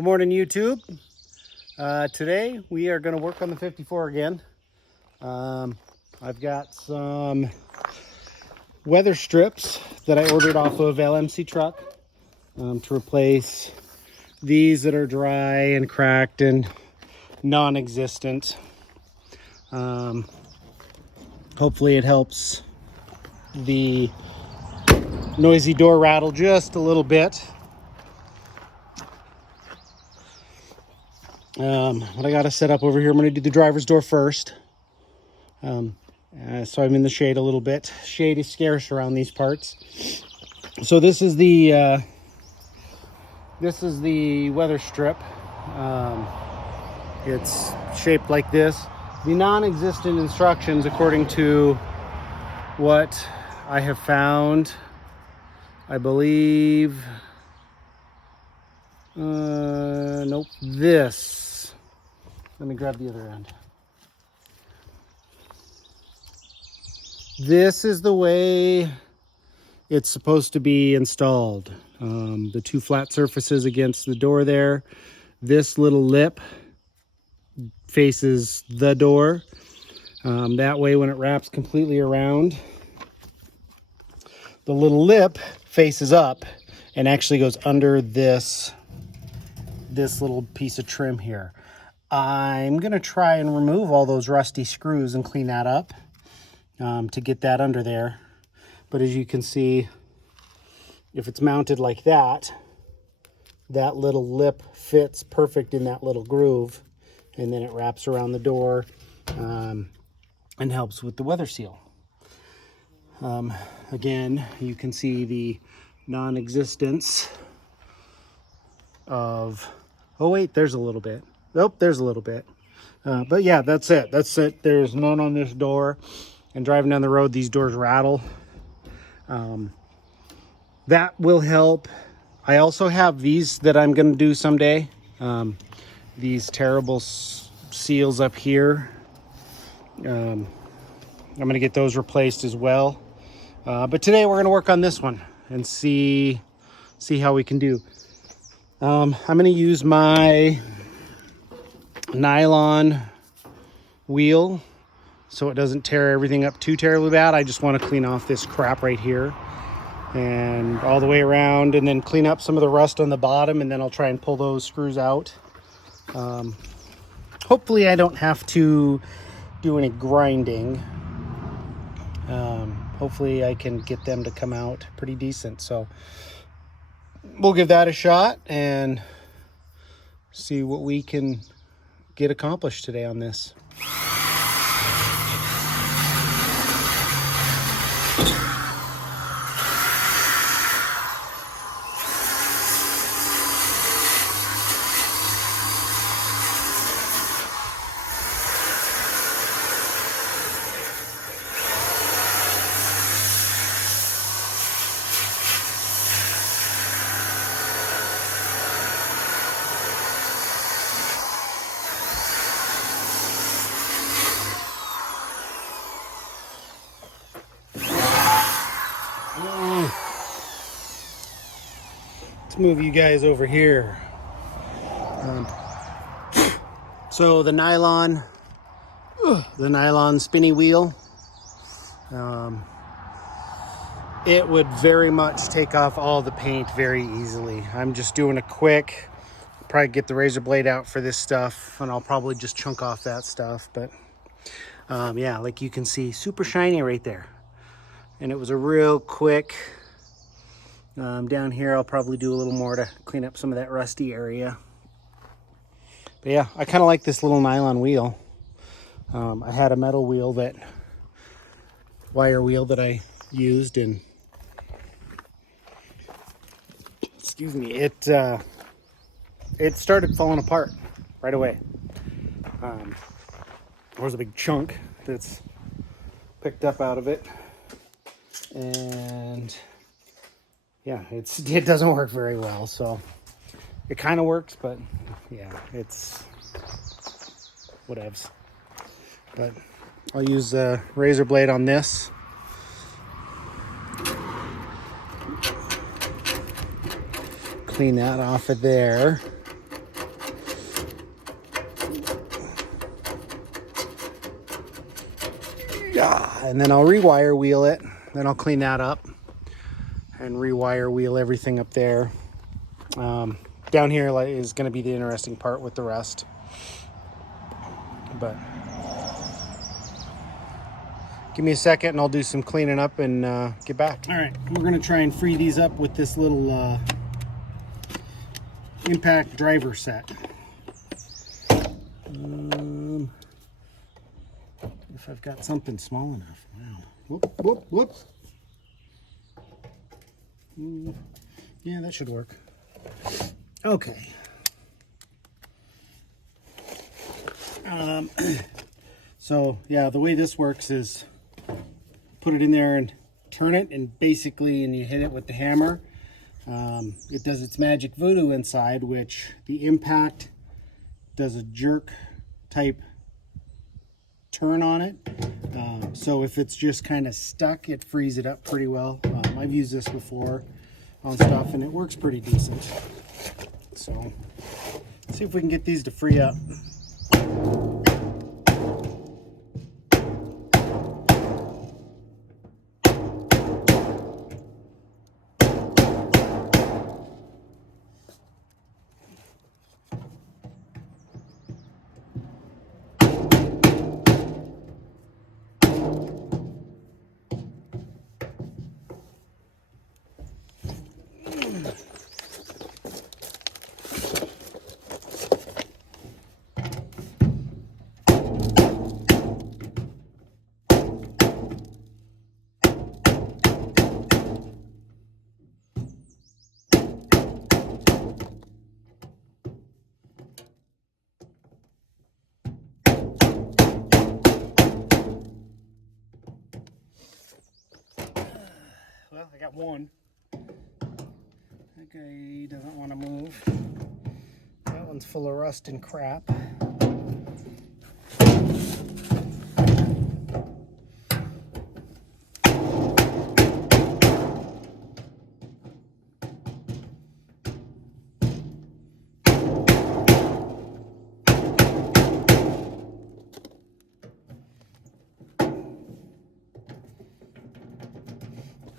Good morning, YouTube. Today we are going to work on the 54 again. I've got some weather strips that I ordered off of LMC Truck to replace these that are dry and cracked and non-existent. Hopefully it helps the noisy door rattle just a little bit. What I got to set up over here, I'm going to do the driver's door first. So I'm in the shade a little bit. Shade is scarce around these parts. So this is the weather strip. It's shaped like this. The non-existent instructions, according to what I have found, I believe, nope, this. Let me grab the other end. This is the way it's supposed to be installed. The two flat surfaces against the door there. This little lip faces the door. That way when it wraps completely around, the little lip faces up and actually goes under this little piece of trim here. I'm going to try and remove all those rusty screws and clean that up to get that under there. But as you can see, if it's mounted like that, that little lip fits perfect in that little groove, and then it wraps around the door and helps with the weather seal. Again, you can see the non-existence of, oh wait, there's a little bit. Nope, there's a little bit. But yeah, that's it. That's it. There's none on this door. And driving down the road, these doors rattle. That will help. I also have these that I'm going to do someday. These terrible seals up here. I'm going to get those replaced as well. But today we're going to work on this one and see how we can do. I'm going to use my nylon wheel so it doesn't tear everything up too terribly bad. I just want to clean off this crap right here and all the way around, and then clean up some of the rust on the bottom, and then I'll try and pull those screws out. Hopefully I don't have to do any grinding. Hopefully I can get them to come out pretty decent. So we'll give that a shot and see what we can get accomplished today on this. Let's move you guys over here. So the nylon spinny wheel, it would very much take off all the paint very easily. I'm just doing a quick, probably get the razor blade out for this stuff, and I'll probably just chunk off that stuff. But yeah, like you can see, super shiny right there. And it was a real quick. Down here I'll probably do a little more to clean up some of that rusty area. But yeah, I kind of like this little nylon wheel. I had a metal wheel, wire wheel that I used, and excuse me, it started falling apart right away. There was a big chunk that's picked up out of it, and yeah, it doesn't work very well. So it kind of works, but yeah, it's whatevs. But I'll use a razor blade on this. Clean that off of there. And then I'll rewire wheel it. Then I'll clean that up and rewire wheel everything up there. Down here is going to be the interesting part with the rest. But give me a second and I'll do some cleaning up and get back. All right, we're going to try and free these up with this little impact driver set. If I've got something small enough. Wow. Whoop, whoop, whoop. Yeah, that should work. Okay. So yeah, the way this works is put it in there and turn it, and basically, and you hit it with the hammer. It does its magic voodoo inside, which the impact does a jerk type turn on it. So if it's just kind of stuck, it frees it up pretty well. I've used this before on stuff and it works pretty decent. So let's see if we can get these to free up. Well, I got one. That guy doesn't want to move. That one's full of rust and crap.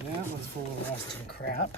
That one's full of rust and crap.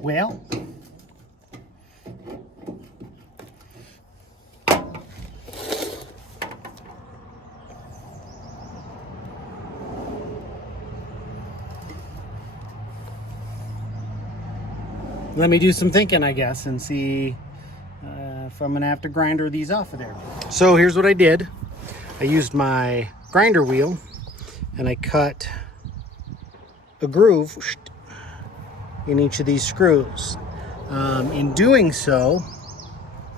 Well, let me do some thinking, I guess, and see if I'm gonna have to grinder these off of there. So here's what I did. I used my grinder wheel and I cut a groove in each of these screws. In doing so,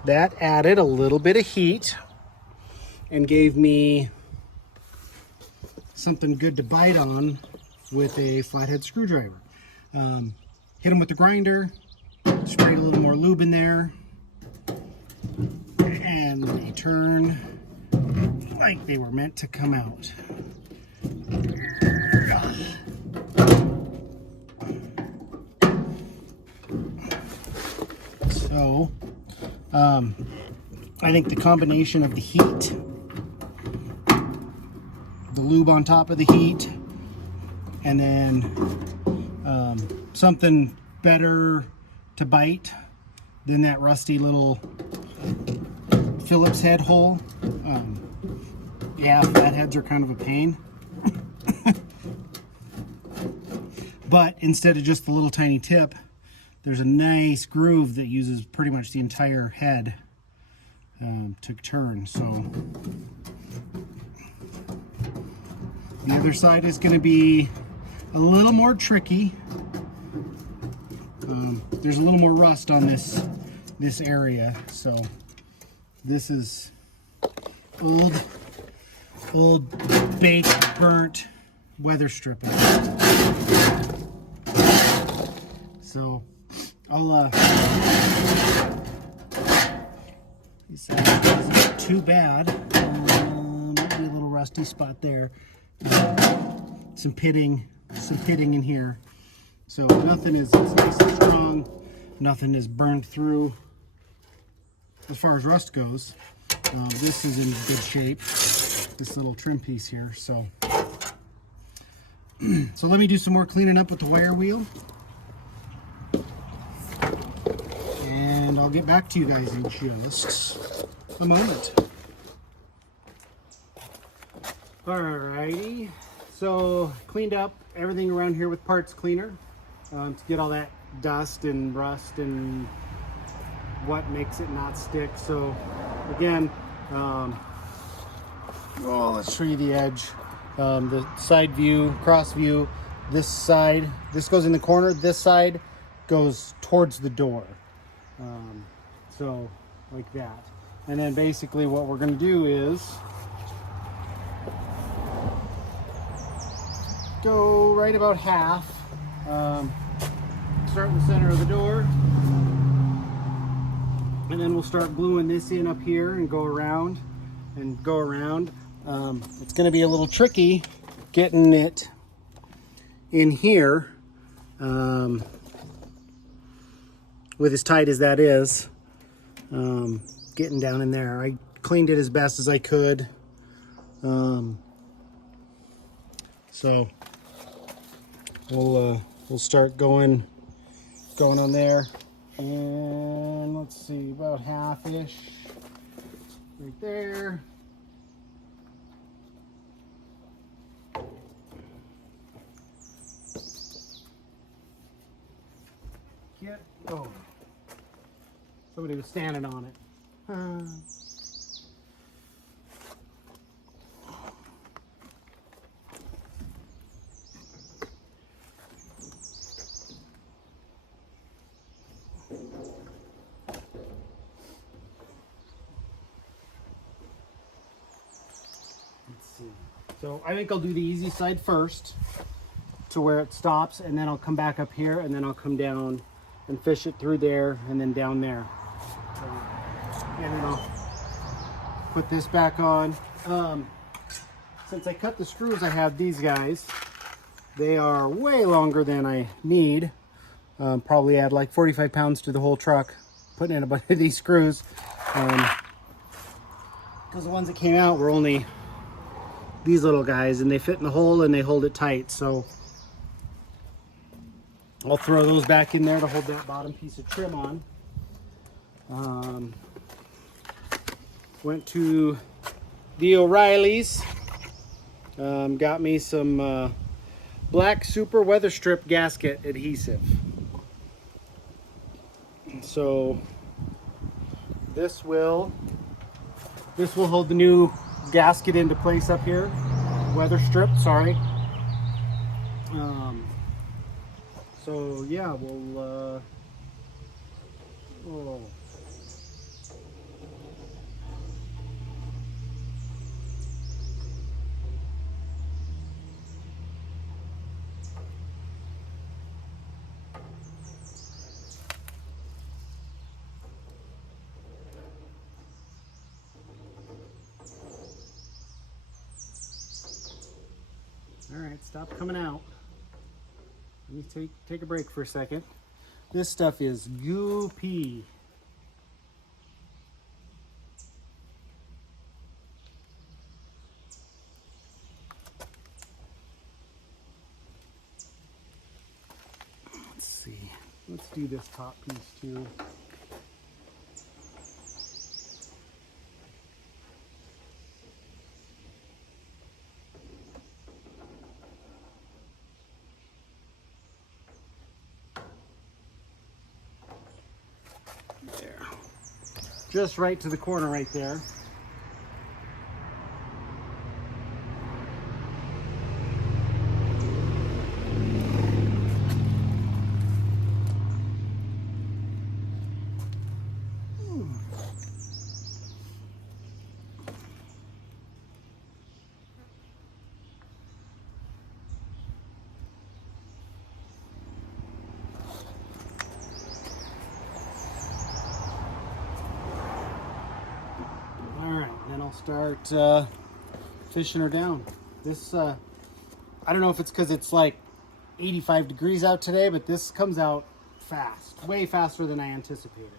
that added a little bit of heat and gave me something good to bite on with a flathead screwdriver. Hit them with the grinder, sprayed a little more lube in there, and they turn like they were meant to come out. So, I think the combination of the heat, the lube on top of the heat, and then something better to bite than that rusty little Phillips head hole. Yeah, flatheads are kind of a pain. But instead of just the little tiny tip, there's a nice groove that uses pretty much the entire head to turn. So the other side is going to be a little more tricky. There's a little more rust on this area, so this is old baked, burnt weather stripping. So I'll this isn't too bad. Might be a little rusty spot there. Some pitting in here. So nothing is, it's nice and strong. Nothing is burned through as far as rust goes. This is in good shape. This little trim piece here. So let me do some more cleaning up with the wire wheel. And I'll get back to you guys in just a moment. Alrighty, so cleaned up everything around here with parts cleaner to get all that dust and rust and what makes it not stick. So again, let's show you the edge, the side view, cross view. This side, this goes in the corner, this side goes towards the door. So like that. And then basically what we're going to do is go right about half, start in the center of the door, and then we'll start gluing this in up here and go around and go around. It's going to be a little tricky getting it in here with as tight as that is, getting down in there. I cleaned it as best as I could. So we'll start going on there, and let's see, about half-ish right there. Oh, somebody was standing on it. Let's see. So I think I'll do the easy side first to where it stops, and then I'll come back up here, and then I'll come down and fish it through there and then down there. And then I'll put this back on. Since I cut the screws, I have these guys. They are way longer than I need. Probably add like 45 pounds to the whole truck, putting in a bunch of these screws. Because the ones that came out were only these little guys, and they fit in the hole and they hold it tight. So I'll throw those back in there to hold that bottom piece of trim on. Went to the O'Reilly's, got me some black super weather strip gasket adhesive. So this will hold the new gasket into place up here. Weather strip, sorry. So yeah, we'll oh. All right, stop coming out. Let me take a break for a second. This stuff is goopy. Let's see. Let's do this top piece too. just right to the corner right there. Then I'll start fishing her down. This, I don't know if it's because it's like 85 degrees out today, but this comes out fast, way faster than I anticipated.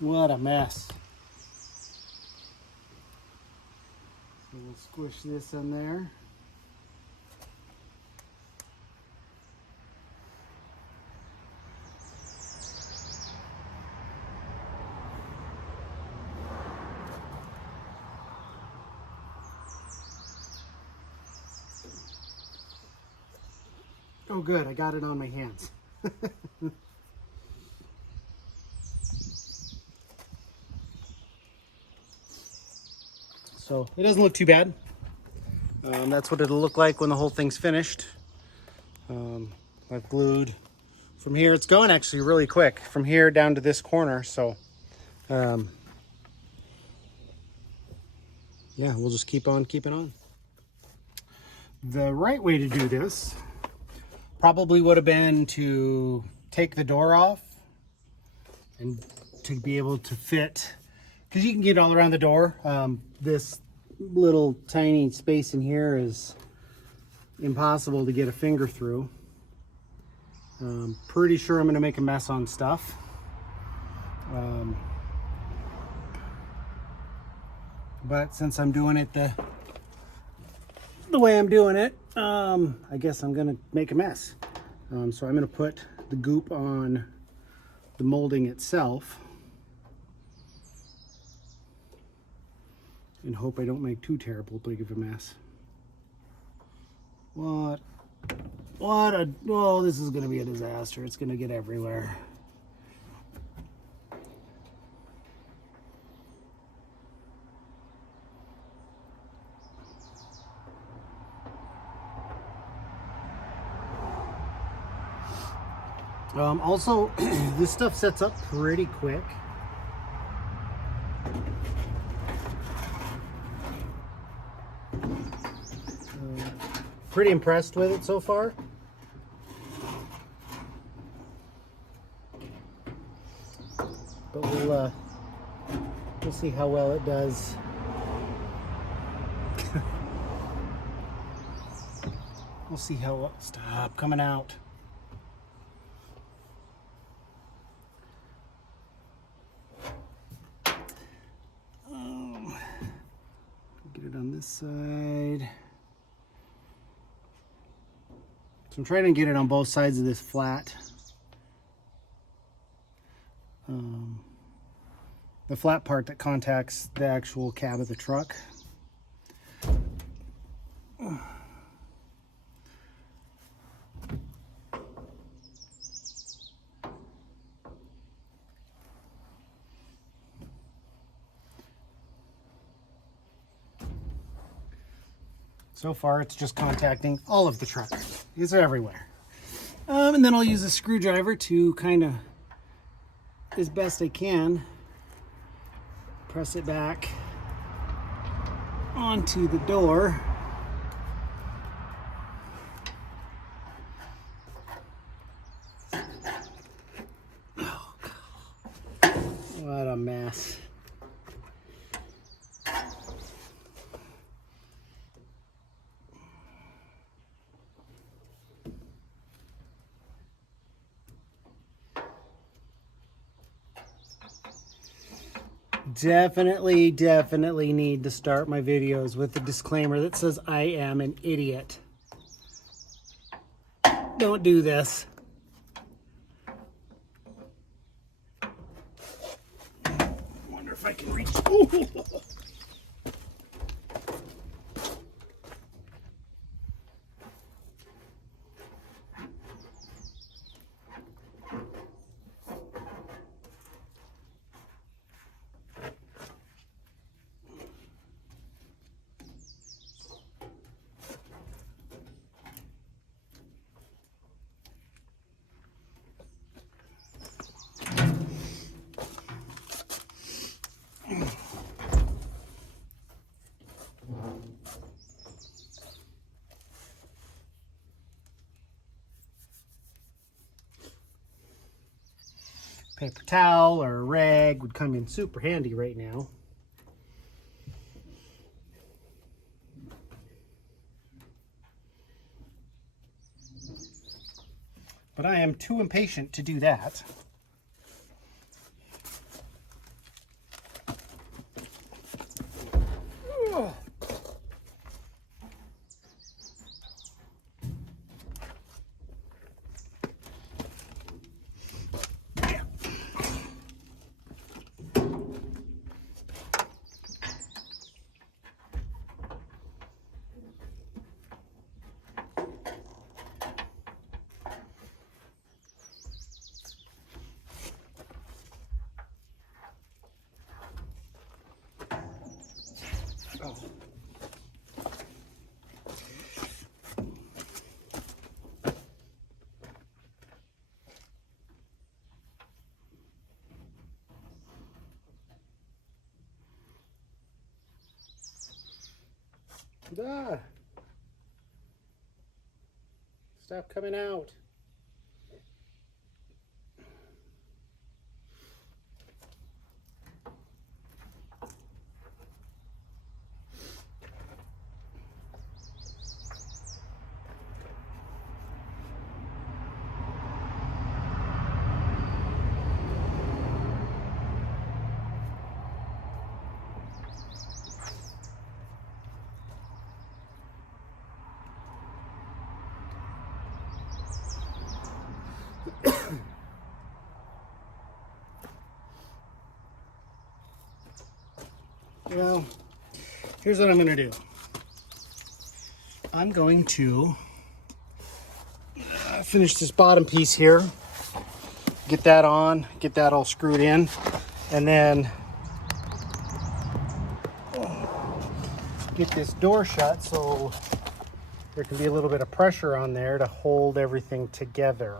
What a mess. So we'll squish this in there. Oh good, I got it on my hands. So it doesn't look too bad. That's what it'll look like when the whole thing's finished. I've glued from here. It's going actually really quick from here down to this corner. So yeah, we'll just keep on keeping on. The right way to do this probably would have been to take the door off and to be able to fit, because you can get all around the door. This little tiny space in here is impossible to get a finger through. Pretty sure I'm going to make a mess on stuff. But since I'm doing it the way I'm doing it, I guess I'm going to make a mess. So I'm going to put the goop on the molding itself and hope I don't make too terrible big of a mess. Oh, this is going to be a disaster. It's going to get everywhere. Also, this stuff sets up pretty quick. Pretty impressed with it so far. But we'll see how well it does. We'll see how well. Stop coming out. Get it on this side. So I'm trying to get it on both sides of this flat. The flat part that contacts the actual cab of the truck. So far, it's just contacting all of the truck. These are everywhere. And then I'll use a screwdriver to kind of, as best I can, press it back onto the door. Oh, God. What a mess. Definitely need to start my videos with a disclaimer that says I am an idiot. Don't do this. I wonder if I can reach. Ooh. Paper towel or a rag would come in super handy right now. But I am too impatient to do that. Ah. Stop coming out. Well, here's what I'm going to do. I'm going to finish this bottom piece here, get that on, get that all screwed in, and then get this door shut so there can be a little bit of pressure on there to hold everything together.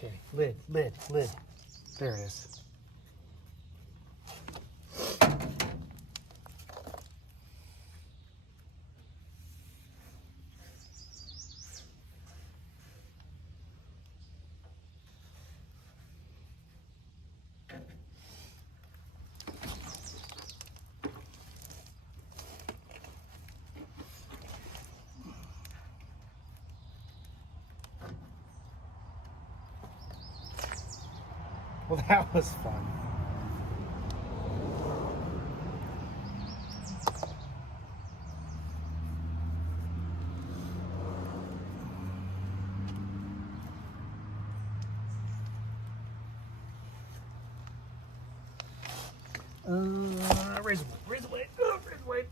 Okay, lid. There it is. Well, that was fun. Razor blade. Oh, razor blade.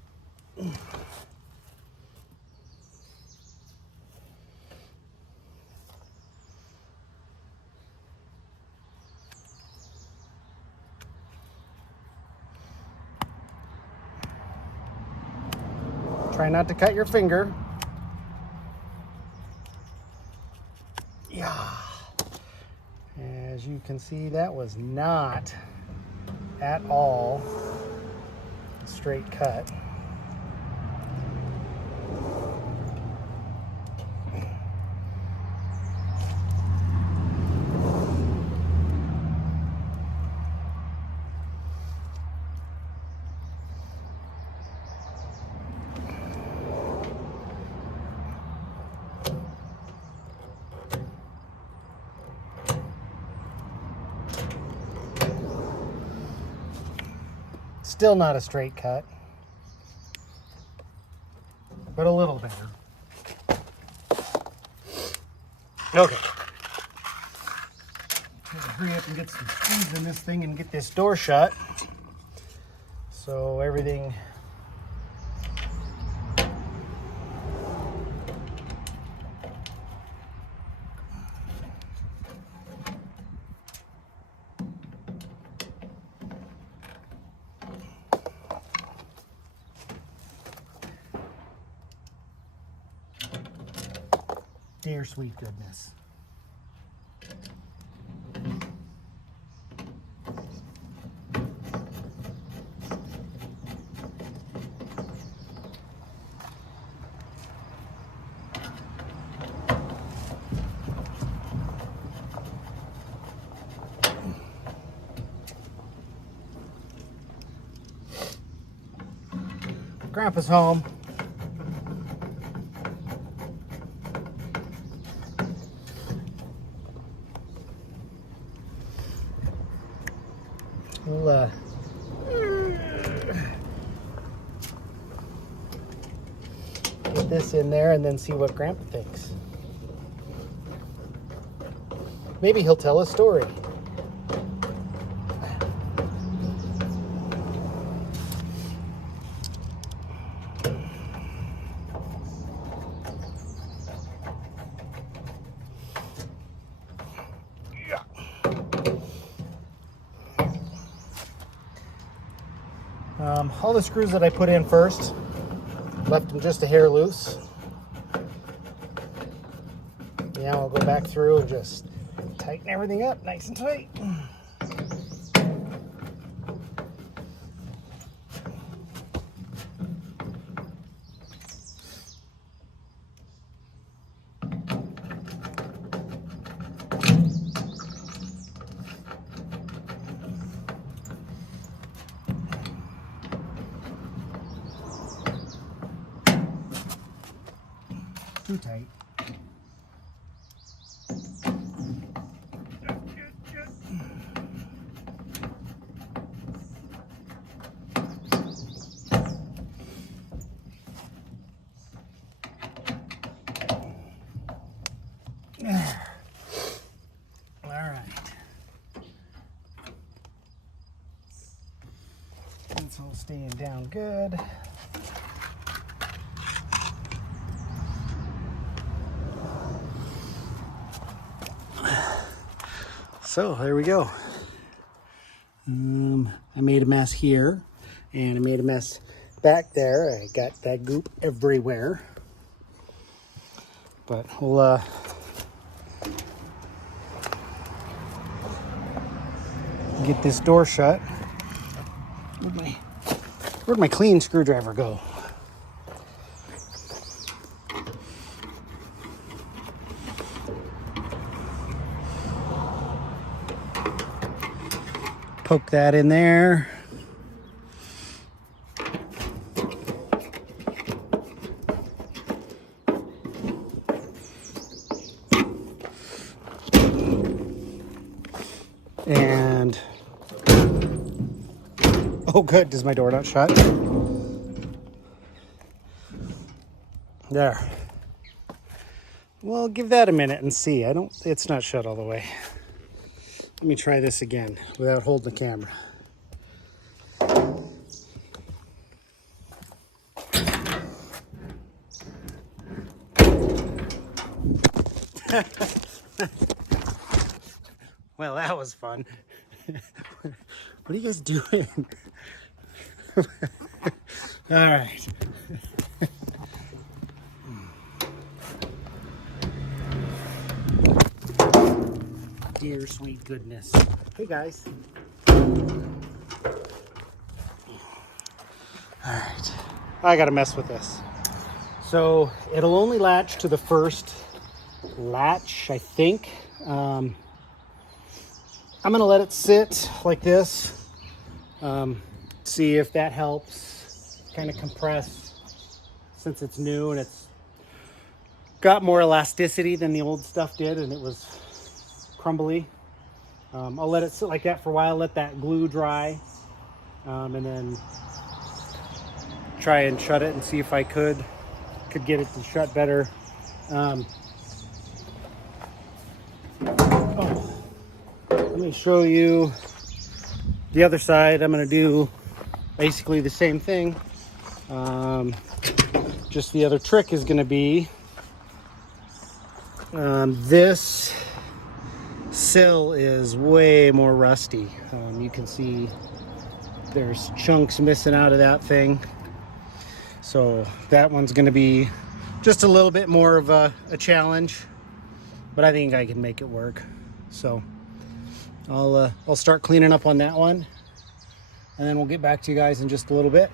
Try not to cut your finger. Yeah. As you can see, that was not at all a straight cut. Still not a straight cut, but a little better. Okay. Gotta hurry up and get some screws in this thing and get this door shut. So everything dear sweet goodness. Grandpa's home. We'll get this in there and then see what Grandpa thinks. Maybe he'll tell a story. All the screws that I put in first, left them just a hair loose. Yeah, I'll go back through and just tighten everything up nice and tight. Too tight. All right. It's all staying down good. So there we go. I made a mess here and I made a mess back there. I got that goop everywhere. But we'll get this door shut. Where'd my clean screwdriver go? Poke that in there. And oh good, does my door not shut? There. Well, give that a minute and see. It's not shut all the way. Let me try this again without holding the camera. Well, that was fun. What are you guys doing? All right. Dear sweet goodness. Hey guys. I gotta mess with this. So it'll only latch to the first latch, I think. I'm gonna let it sit like this. See if that helps kind of compress, since it's new and it's got more elasticity than the old stuff did and it was crumbly. I'll let it sit like that for a while, let that glue dry, and then try and shut it and see if I could get it to shut better. Let me show you the other side. I'm going to do basically the same thing. Just the other trick is going to be this sill is way more rusty. You can see there's chunks missing out of that thing. So that one's going to be just a little bit more of a challenge, but I think I can make it work. So I'll start cleaning up on that one, and then we'll get back to you guys in just a little bit.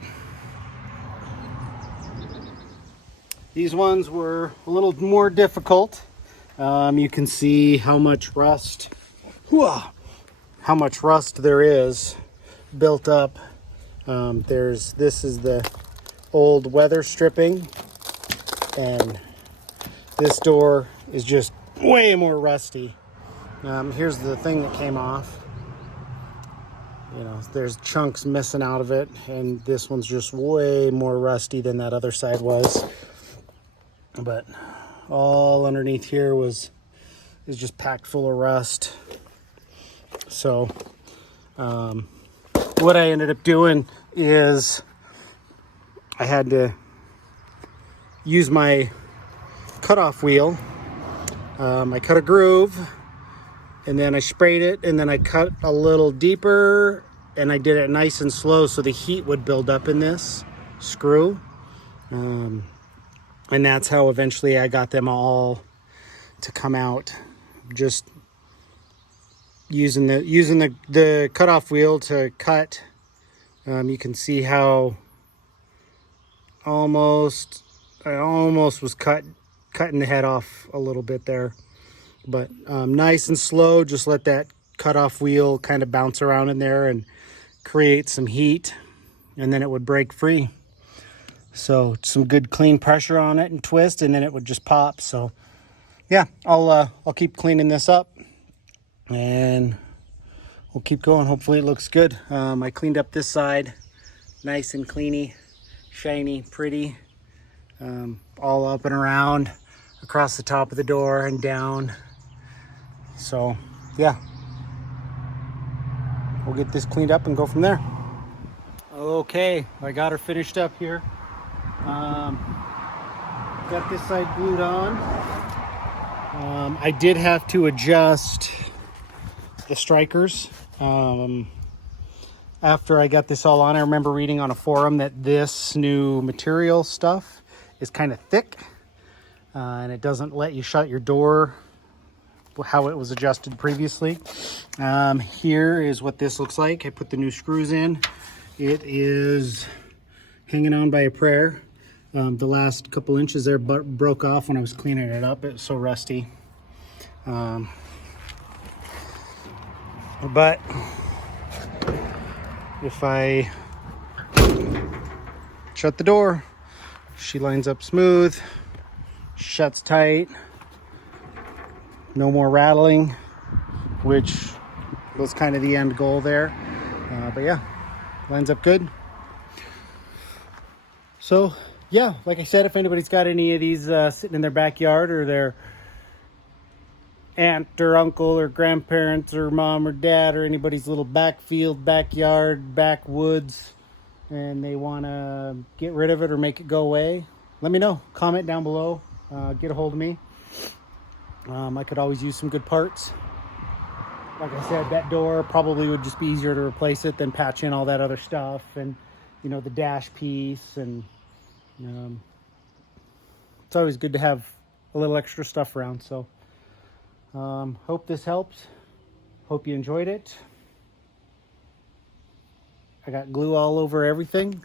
These ones were a little more difficult. You can see how much rust there is built up. This is the old weather stripping, and this door is just way more rusty. Here's the thing that came off. You know, there's chunks missing out of it, and this one's just way more rusty than that other side was. But all underneath here is just packed full of rust. So what I ended up doing is I had to use my cutoff wheel. I cut a groove, and then I sprayed it, and then I cut a little deeper, and I did it nice and slow so the heat would build up in this screw. And that's how eventually I got them all to come out. Just using the cutoff wheel to cut. You can see how I almost was cutting the head off a little bit there. But nice and slow, just let that cutoff wheel kind of bounce around in there and create some heat, and then it would break free. So some good clean pressure on it and twist, and then it would just pop. So yeah, I'll keep cleaning this up, and we'll keep going. Hopefully it looks good. I cleaned up this side, nice and cleany, shiny, pretty, all up and around, across the top of the door and down. So yeah, we'll get this cleaned up and go from there. Okay, I got her finished up here. Got this side glued on. I did have to adjust the strikers. After I got this all on, I remember reading on a forum that this new material stuff is kind of thick, and it doesn't let you shut your door how it was adjusted previously. Here is what this looks like. I put the new screws in. It is hanging on by a prayer. The last couple inches there broke off when I was cleaning it up. It was so rusty. But if I shut the door, she lines up smooth, shuts tight, no more rattling, which was kind of the end goal there. But yeah, lines up good. So yeah, like I said, if anybody's got any of these sitting in their backyard, or their aunt or uncle or grandparents or mom or dad or anybody's little backfield, backyard, backwoods, and they want to get rid of it or make it go away, let me know. Comment down below. Get a hold of me. I could always use some good parts. Like I said, that door probably would just be easier to replace it than patch in all that other stuff, and you know, the dash piece, and it's always good to have a little extra stuff around. So hope this helped. Hope you enjoyed it. I got glue all over everything.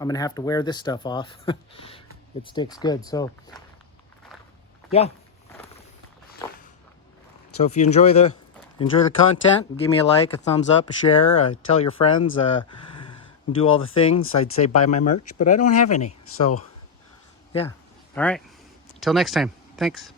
I'm gonna have to wear this stuff off. It sticks good. So yeah. So if you enjoy the content, give me a like, a thumbs up, a share, tell your friends, do all the things. I'd say buy my merch, but I don't have any. So yeah. All right. Till next time. Thanks.